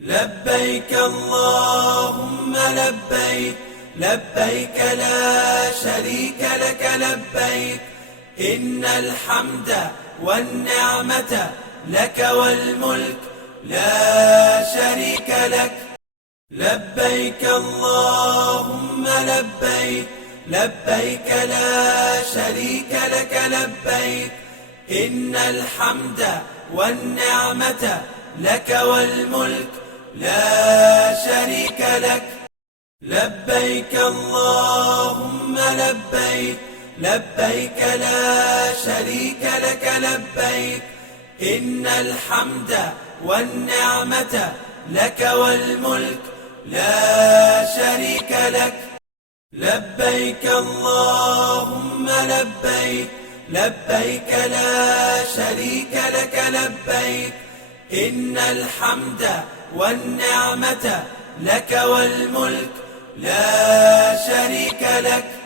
لبيك اللهم لبيك، لبيك لا شريك لك لبيك، إن الحمد والنعمة لك والملك لا شريك لك. لبيك اللهم لبيك، لبيك لا شريك لك لبيك، إن الحمد والنعمة لك والملك لا شريك لك. لبيك اللهم لبيك، لبيك لا شريك لك لبيك، إن الحمد والنعمة لك والملك لا شريك لك. لبيك اللهم لبيك، لبيك لا شريك لك لبيك، إن الحمد والنعمة لك والملك لا شريك لك.